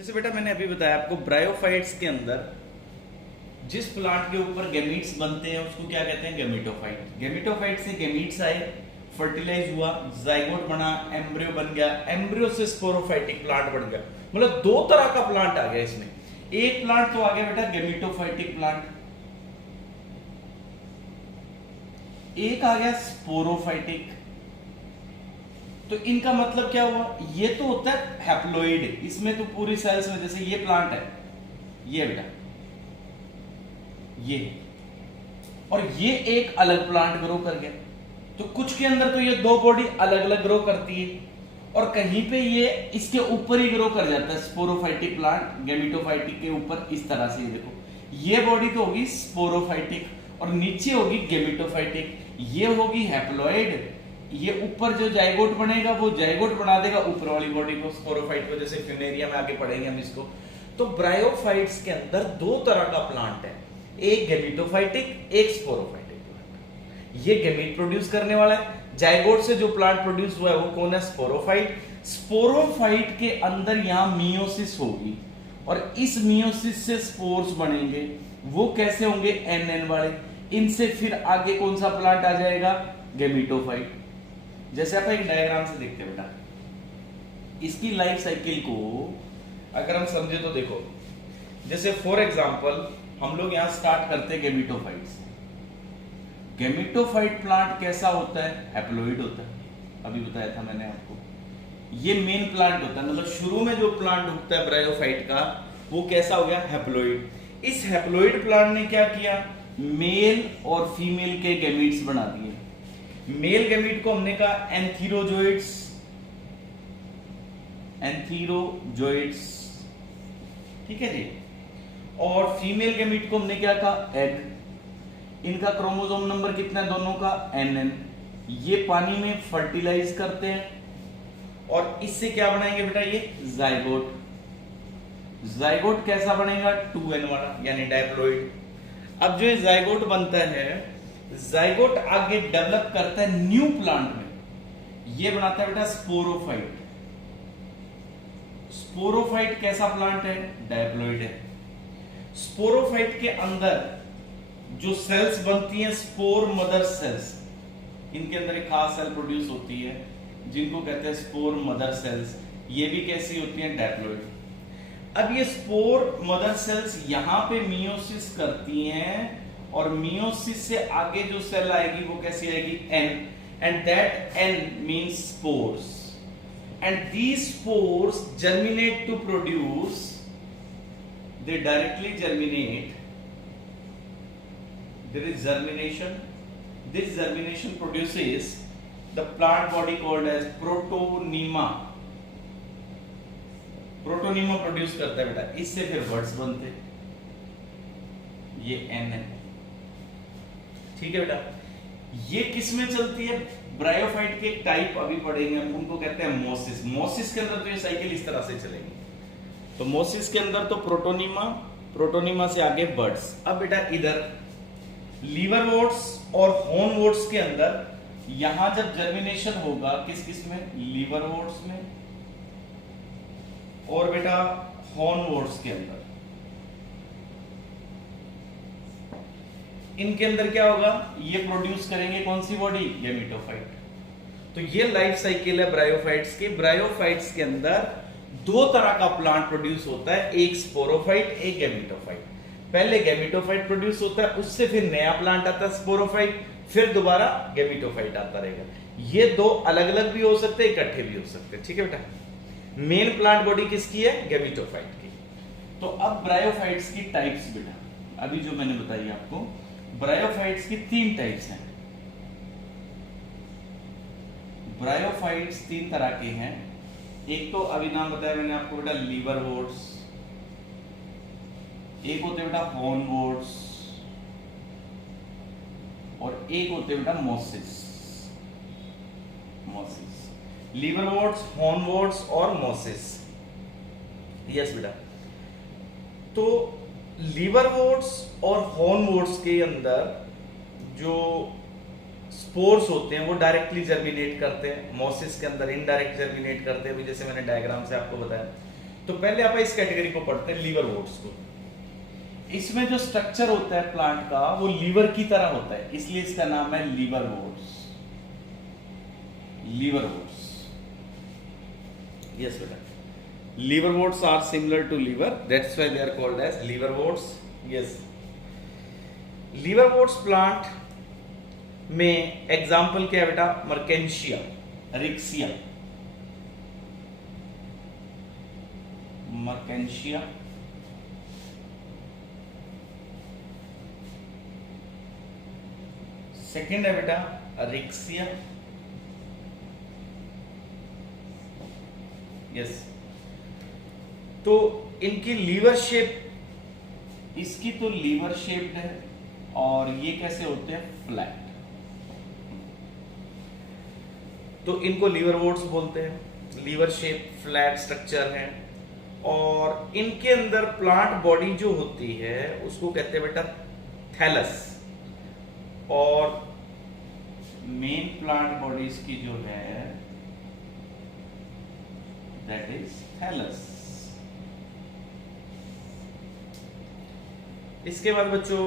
जैसे बेटा मैंने अभी बताया आपको ब्रायोफाइट्स के अंदर जिस प्लांट के ऊपर गैमीट्स बनते हैं उसको क्या कहते हैं, गैमीटोफाइट। गैमीटोफाइट से गैमीट्स आए, फर्टिलाइज हुआ, जाइगोट बना, एम्ब्रियो बन गया, एम्ब्रियो से स्पोरोफाइटिक प्लांट बन गया। मतलब दो तरह का प्लांट आ गया इसमें। एक प्लांट तो आ गया बेटा गैमीटोफाइटिक प्लांट, एक आ गया स्पोरोफाइटिक। तो इनका मतलब क्या हुआ, ये तो होता है हैप्लोइड, इसमें तो पूरी सेल्स में, जैसे ये प्लांट है, ये बेटा ये, और ये एक अलग प्लांट ग्रो कर गया। तो कुछ के अंदर तो ये दो बॉडी अलग अलग ग्रो करती है, और कहीं पे ये इसके ऊपर ही ग्रो कर जाता है। स्पोरोफाइटिक प्लांट गैमीटोफाइटिक के ऊपर इस तरह से, ये देखो, ये बॉडी तो होगी स्पोरोफाइटिक और नीचे होगी गैमीटोफाइटिक, ये होगी हैप्लॉइड। ये ऊपर जो जाइगोट बनेगा वो जाइगोट बना देगा ऊपर वाली बॉडी को, स्पोरोफाइट को, जैसे फिनेरिया में आगे पढ़ेंगे हम इसको। तो ब्रायोफाइट्स के अंदर दो तरह का प्लांट है, एक गैमीटोफाइटिक, एक स्पोरोफाइटिक प्लांट। ये गैमीट प्रोड्यूस करने वाला है, जाइगोट से जो प्लांट प्रोड्यूस हुआ है वो कौन है, स्पोरोफाइट। स्पोरोफाइट के अंदर यहां मियोसिस होगी, और इस मियोसिस से स्पोर्स बनेंगे। वो कैसे होंगे, एन वाले। इनसे फिर आगे कौन सा प्लांट आ जाएगा, गैमीटोफाइट। जैसे आप एक डायग्राम से देखते हैं बेटा, इसकी लाइफ साइकिल को अगर हम समझे तो देखो, जैसे फॉर एग्जांपल हम लोग यहां स्टार्ट करते हैं गैमीटोफाइट से। गैमीटोफाइट प्लांट कैसा होता है, हैप्लोइड होता है, अभी बताया था मैंने आपको। ये मेन प्लांट होता है, मतलब शुरू में जो प्लांट उगता है ब्रायोफाइट का वो कैसा हो गया, हैप्लोइड। इस हैप्लोइड प्लांट ने क्या किया, मेल और फीमेल के गैमीट्स बना दिए। मेल गैमीट को हमने कहा एंथीरोजोइड्स, एंथीरोजोइड्स, ठीक है जी। और फीमेल गैमीट को हमने क्या कहा, एग। इनका क्रोमोसोम नंबर कितना है दोनों का, nn। ये पानी में फर्टिलाइज करते हैं और इससे क्या बनाएंगे बेटा, ये जाइगोट। जाइगोट कैसा बनेगा, 2n वाला, यानी डायप्लॉइड। अब जो ये जाइगोट बनता है, जाइगोट आगे डेवलप करता है न्यू प्लांट में, ये बनाता है बेटा स्पोरोफाइट। स्पोरोफाइट कैसा प्लांट है, डायप्लॉइड है। स्पोरोफाइट के अंदर जो सेल्स बनती हैं, स्पोर मदर सेल्स, इनके अंदर एक खास सेल प्रोड्यूस होती है जिनको कहते हैं स्पोर मदर सेल्स। ये भी कैसी होती हैं, डायप्लॉइड। अब ये स्पोर मदर सेल्स यहां पे मियोसिस करती हैं, और मियोसिस से आगे जो सेल आएगी वो कैसी आएगी, n, and that n means spores, and these spores germinate to produce, they directly germinate, there is germination, this germination produces the plant body called as protonema। Protonema produce करता है बेटा, इससे फिर वर्ड्स बनते, ये एन है, ठीक है बेटा। ये किस में चलती है, ब्रायोफाइट के एक टाइप अभी पढ़ेंगे हम, उनको कहते हैं मोसिस। मोसिस के अंदर तो ये साइकिल इस तरह से चलेगी। तो मोसिस के अंदर तो प्रोटोनीमा, प्रोटोनीमा से आगे बर्ड्स। अब बेटा इधर लीवरवोर्ट्स और हॉर्नवोर्ट्स के अंदर यहां जब जर्मिनेशन होगा, किस किस में, लीवरवोर्ट्स में और बेटा हॉर्नवोर्ट्स के अंदर। इनके अंदर क्या होगा, ये प्रोड्यूस करेंगे कौन सी बॉडी, गैमीटोफाइट। तो ये लाइफ साइकिल है ब्रायोफाइट्स की। ब्रायोफाइट्स के अंदर दो तरह का प्लांट प्रोड्यूस होता है, एक स्पोरोफाइट, एक गैमीटोफाइट। पहले गैमीटोफाइट प्रोड्यूस होता है, उससे फिर नया प्लांट आता है स्पोरोफाइट, फिर दोबारा गैमीटोफाइट आता रहेगा। ये दो अलग अलग भी हो सकते हैं, इकट्ठे भी हो सकते हैं, ठीक है बेटा। मेन प्लांट बॉडी किसकी है, गैमीटोफाइट की। तो अब ब्रायोफाइट्स की टाइप्स बेटा, अभी जो मैंने बताई आपको, ब्रायोफाइट्स की 3 टाइप्स हैं। ब्रायोफाइट्स 3 तरह के हैं। एक तो अभी नाम बताया मैंने आपको बेटा, लीवरवोर्ट्स, एक होते बेटा हॉर्नवोर्ट्स, और एक होते बेटा मोसिस। मोसिस, लीवरवोर्ट्स, हॉर्नवोर्ट्स और मोसिस, यस बेटा। तो लीवरवोर्ट्स और हॉर्नवोर्ट्स के अंदर जो स्पोर्स होते हैं वो डायरेक्टली जर्मिनेट करते हैं, मोसिस के अंदर इनडायरेक्ट जर्मिनेट करते हैं, जैसे मैंने डायग्राम से आपको बताया। तो पहले आप इस कैटेगरी को पढ़ते हैं, लीवर वोट्स को। इसमें जो स्ट्रक्चर होता है प्लांट का वो लीवर की तरह होता है, इसलिए इसका नाम है liverworts. Liverworts, yes बेटा, liverworts are similar to liver, that's why they are called as liverworts. Yes, liverworts plant में एग्जाम्पल क्या है बेटा? मर्केंशिया, रिक्सिया, मर्केंशिया, सेकेंड है बेटा रिक्सिया। यस, तो इनकी लीवर शेप, इसकी तो लीवर शेप्ड है और ये कैसे होते हैं? फ्लैट। तो इनको लीवर वोट्स बोलते हैं, लीवर शेप, फ्लैट स्ट्रक्चर है। और इनके अंदर प्लांट बॉडी जो होती है उसको कहते हैं बेटा थैलस, और मेन प्लांट बॉडी इसकी जो है दैट इज थैलस। इसके बाद बच्चों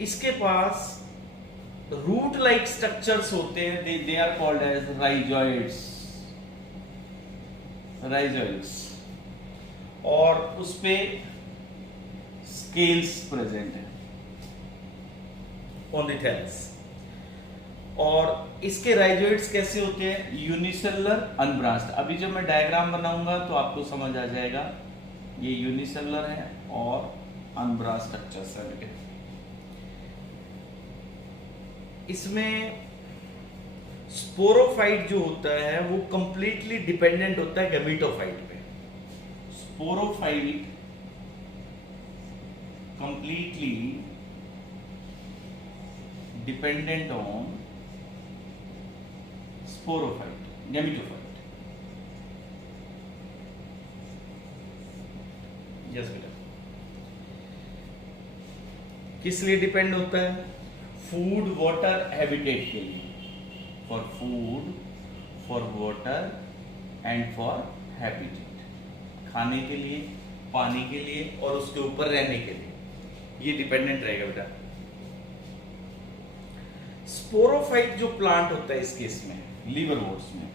इसके पास रूट लाइक स्ट्रक्चर्स होते हैं, they are called as rhizoids, rhizoids, और उस पे स्केल्स प्रेजेंट है ऑन द थैलस। और इसके राइजॉइड्स कैसे होते हैं? Unicellular, unbranched. अभी जब मैं डायग्राम बनाऊंगा तो आपको समझ आ जाएगा, ये यूनिसेलुलर है और अनब्रांच्ड स्ट्रक्चर्स है बेटे। इसमें स्पोरोफाइट जो होता है वो कंप्लीटली डिपेंडेंट होता है गैमेटोफाइट पे। Sporophyte completely dependent on sporophyte, gametophyte. Yes बेटा, किस लिए डिपेंड होता है? फूड, वाटर, हैबिटेट के लिए, for food, for water and for habitat, खाने के लिए, पानी के लिए और उसके ऊपर रहने के लिए ये डिपेंडेंट रहेगा बेटा। स्पोरोफाइट जो प्लांट होता है इस केस में, लीवर वोट्स में,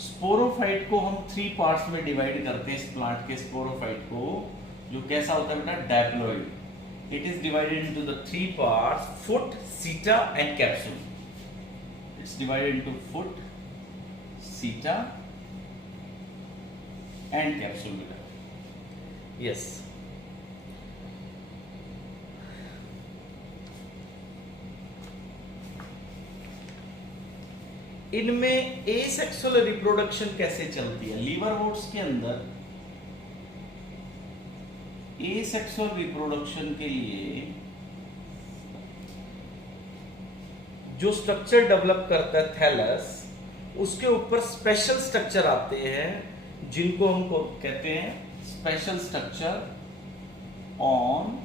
स्पोरोफाइट को हम 3 पार्ट्स में डिवाइड करते हैं। इस प्लांट के स्पोरोफाइट को, जो कैसा होता है बेटा? Diploid. It is divided into the 3 parts: foot, seta and capsule. It's divided into foot, seta and capsule beta. Yes. इनमें एसेक्सुअल रिप्रोडक्शन कैसे चलती है? लीवर वोट्स के अंदर एसेक्सुअल रिप्रोडक्शन के लिए जो स्ट्रक्चर डेवलप करता है थैलस, उसके ऊपर स्पेशल स्ट्रक्चर आते हैं जिनको हम कहते हैं special structure on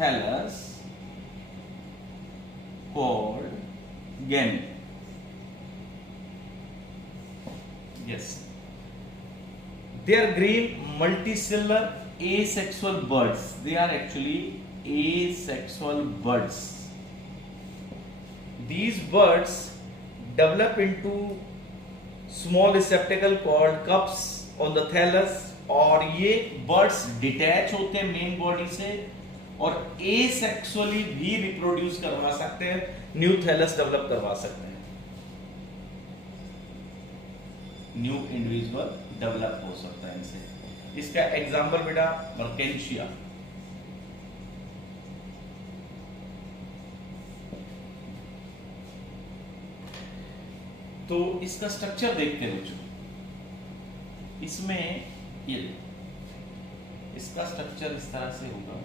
thallus called gamete. Yes, they are green multicellular asexual buds. They are actually asexual buds. These buds develop into small receptacle called cups on the thallus, और ये buds detach होते हैं main body से और asexually भी reproduce करवा सकते हैं, न्यू थैलस डेवलप करवा सकते हैं, न्यू इंडिविजुअल डेवलप हो सकता है इनसे। इसका एग्जाम्पल बेटा मर्केंशिया। तो इसका स्ट्रक्चर देखते हैं बच्चों। इसमें ये इसका स्ट्रक्चर इस तरह से होगा,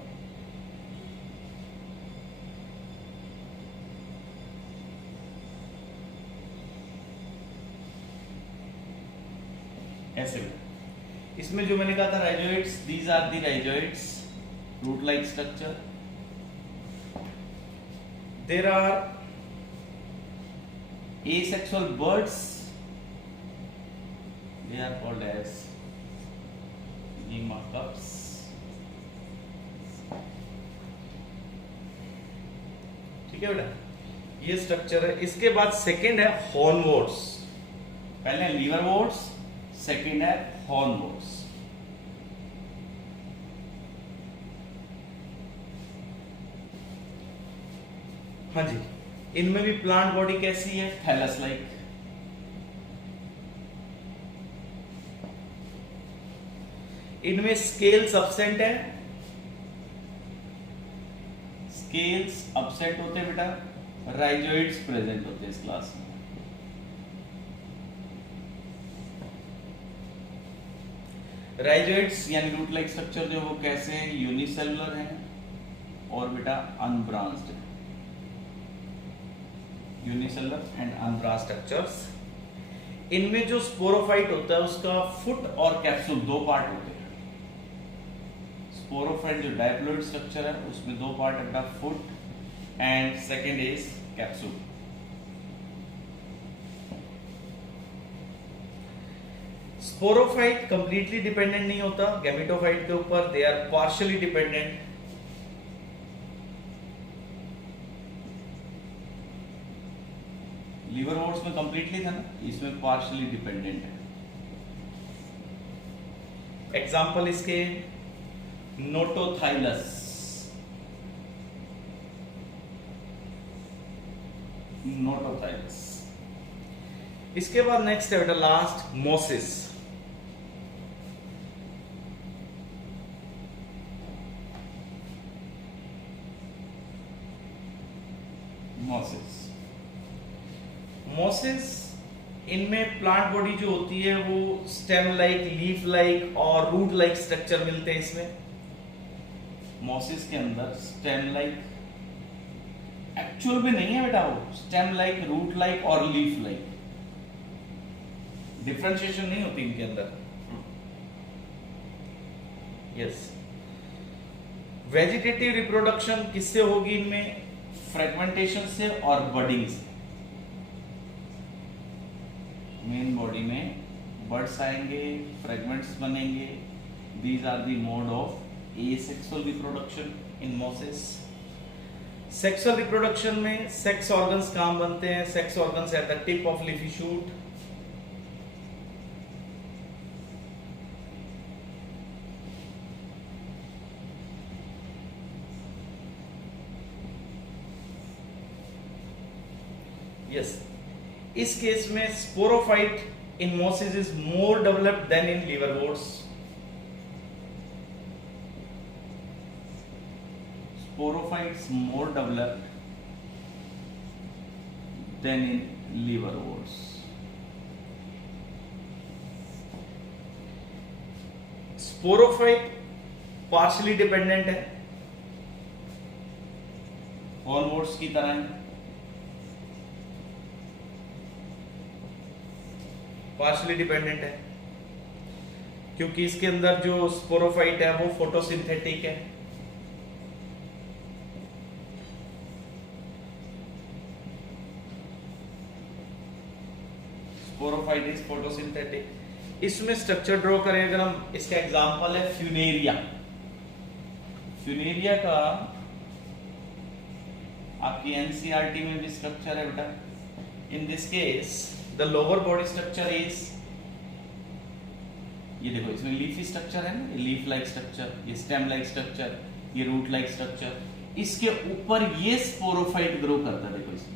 ऐसे। इसमें जो मैंने कहा था rhizoids, these are the rhizoids, root like structure. There are asexual buds they are called as nematodes. ठीक है बेटा, ये स्ट्रक्चर है। इसके बाद सेकंड है हॉर्नवोर्ड्स। पहले लीवरवोर्ड्स, सेकंड है हॉर्नवोर्ड्स। हाँ जी, इनमें भी प्लांट बॉडी कैसी है? Thallus like. इनमें स्केल्स अब्सेंट है, स्केल्स अब्सेंट होते हैं बेटा, राइजोइड्स प्रेजेंट होते हैं इस क्लास में। राइजोइड्स यानी रूट लाइक स्ट्रक्चर जो वो कैसे हैं? यूनिसेलुलर हैं और बेटा अनब्रांच्ड है। Unicellular and unbranched structures. इनमें जो स्पोरोफाइट होता है उसका फुट और कैप्सूल दो पार्ट होते हैं। स्पोरोफाइट जो डायप्लॉइड स्ट्रक्चर है उसमें दो पार्ट है, foot and second is capsule. Sporophyte completely dependent नहीं होता गैमेटोफाइट के ऊपर, दे आर पार्शियली डिपेंडेंट। लीवरवोर्ड्स में कंप्लीटली था ना, इसमें पार्शियली डिपेंडेंट है। एग्जांपल इसके नोटोथाइलस, नोटोथाइलस। इसके बाद नेक्स्ट है बेटा लास्ट मोसिस। मोसिस, मोसिस इनमें प्लांट बॉडी जो होती है वो स्टेम लाइक, लीफ लाइक और रूट लाइक स्ट्रक्चर मिलते हैं इसमें। मोसिस के अंदर स्टेम लाइक, एक्चुअल भी नहीं है बेटा वो, स्टेम लाइक, रूट लाइक और लीफ लाइक, डिफरेंशिएशन नहीं होती इनके अंदर। यस, वेजिटेटिव रिप्रोडक्शन किससे होगी इनमें? फ्रेगमेंटेशन से और बडिंग से। मेन बॉडी में बर्ड्स आएंगे, फ्रेगमेंट्स बनेंगे। These are the mode of asexual reproduction in mosses. Sexual reproduction में सेक्स ऑर्गन्स कहां बनते हैं? Sex organs at the tip of leafy shoot. Yes, इस केस में sporophyte in mosses is more developed than in liverworts. Sporophytes more developed than in liverworts. Sporophyte partially dependent है, hornworts की तरह है। partially dependent है क्योंकि इसके अंदर जो स्पोरोफाइट है वो फोटोसिंथेटिक है। Sporophyte is photosynthetic. इसमें स्ट्रक्चर ड्रॉ करें अगर हम, इसका एग्जांपल है फ्यूनेरिया। फ्यूनेरिया का आपकी एनसीईआरटी में भी स्ट्रक्चर है बेटा। In this case the lower body structure is, ये देखो इसमें लीफी स्ट्रक्चर है ना, ये लीफ लाइक स्ट्रक्चर, ये स्टेम लाइक स्ट्रक्चर, ये रूट लाइक स्ट्रक्चर। इसके ऊपर ये स्पोरोफाइट ग्रो करता है, देखो इसमें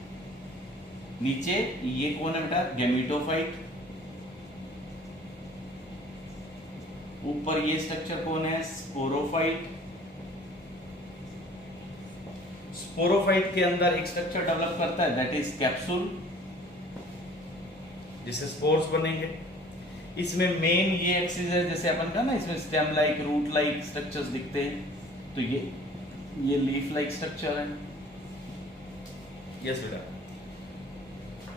नीचे ये कौन है बेटा? गैमेटोफाइट। ऊपर ये स्ट्रक्चर कौन है? स्पोरोफाइट। स्पोरोफाइट के अंदर एक स्ट्रक्चर डेवलप करता है दैट इज कैप्सूल, जिससे स्पोर्स बनेंगे। इसमें मेन ये एक्सिस है, जैसे अपन का ना इसमें stem like, root like structures दिखते हैं, तो ये लीफ लाइक स्ट्रक्चर है। यस बेटा,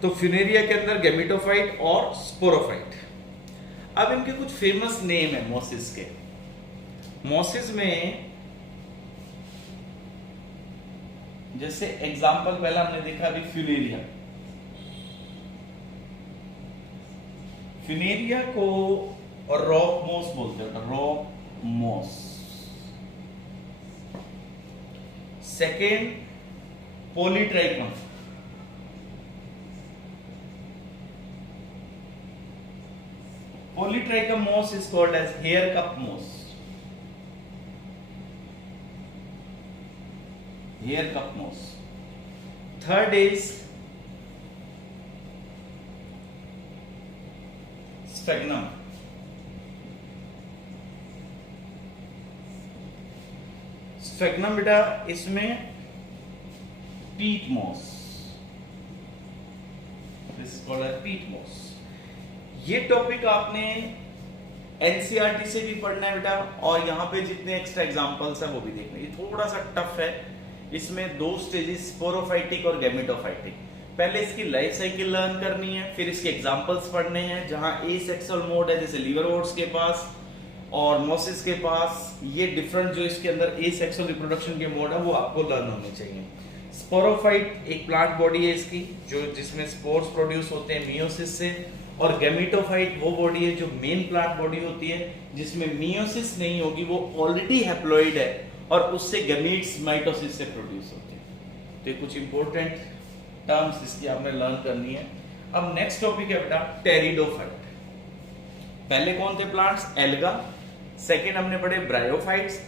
तो फ्यूनेरिया के अंदर गैमेटोफाइट और स्पोरोफाइट। अब इनके कुछ फेमस नेम है मोसिस के। मोसिस में जैसे एग्जांपल पहला हमने देखा अभी फ्यूनेरिया। फिनेरिया को रॉक मॉस बोलते हैं, rock moss. Second Polytrichum, polytrichum moss is called as hair cup moss, hair cup moss. Third is sphagnum, sphagnum बेटा इसमें peat moss, this is called as peat moss. ये topic आपने NCERT से भी पढ़ना है बेटा, और यहाँ पे जितने एक्स्ट्रा एग्जांपल्स है वो भी देखना है। ये थोड़ा सा टफ है, इसमें दो स्टेजेस स्पोरोफाइटिक और गैमेटोफाइटिक। पहले इसकी लाइफ साइकिल लर्न करनी है, फिर इसके एग्जांपल्स पढ़ने हैं जहां एसेक्सुअल मोड है जैसे लिवरवोर्ट्स के पास और मोसिस के पास। ये डिफरेंट जो इसके अंदर एसेक्सुअल रिप्रोडक्शन के मोड है वो आपको लर्न होने चाहिए। स्पोरोफाइट एक प्लांट बॉडी है इसकी जो जिसमें स्पोर्स प्रोड्यूस होते हैं मियोसिस से, और गैमेटोफाइट वो बॉडी है जो मेन प्लांट बॉडी होती है जिसमें मियोसिस नहीं होगी, वो ऑलरेडी हैप्लॉइड है और उससे गैमीट्स माइटोसिस से प्रोड्यूस होते हैं। तो ये कुछ इंपॉर्टेंट टर्म्स इसकी आपने लर्न करनी है। अब नेक्स्ट टॉपिक है बेटा टेरिडोफाइट। पहले कौन थे प्लांट्स? एल्गा। सेकेंड हमने पढ़े ब्रायोफाइट्स।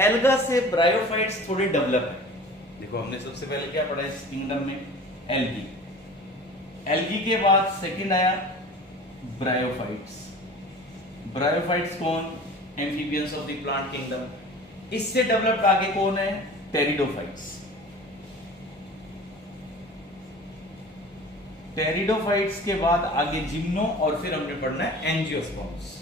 एल्गा से ब्रायोफाइट्स थोड़े डेवलप है। देखो हमने सबसे पहले क्या पढ़ा इस किंगडम में? एल्गी। एल्गी के बाद सेकेंड आया ब्रायोफाइट्स। ब्रायोफाइट्स कौन? Amphibians of the plant kingdom. इससे डेवलप्ड आगे कौन है? टेरिडोफाइट्स। टेरिडोफाइट्स के बाद आगे जिम्नो और फिर हमने पढ़ना है एंजियोस्पर्म्स।